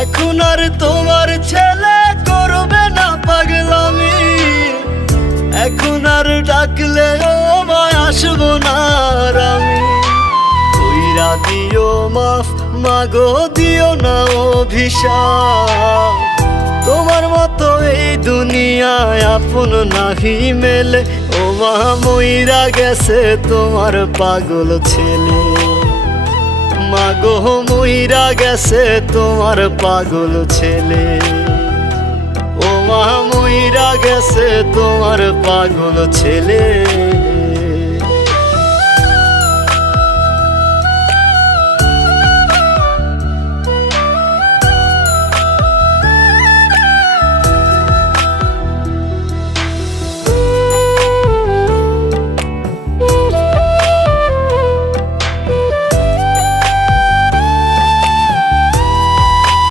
এখন আর তোমার ছেলে করবে না পাগলামি, এখন আর ডাকলে ও মায় আসবো না আর আমি। কইরা দিও মাফ মাগো, দিও না অভিশাপ। তোমার মতো এই দুনিয়ায় আপন নাহি মেলে, ও মা মইরা গেছে তোমার পাগল ছেলে। মাগো মইরা গেছে তোমার পাগল ছেলে, ও মা মইরা গেছে তোমার পাগল ছেলে।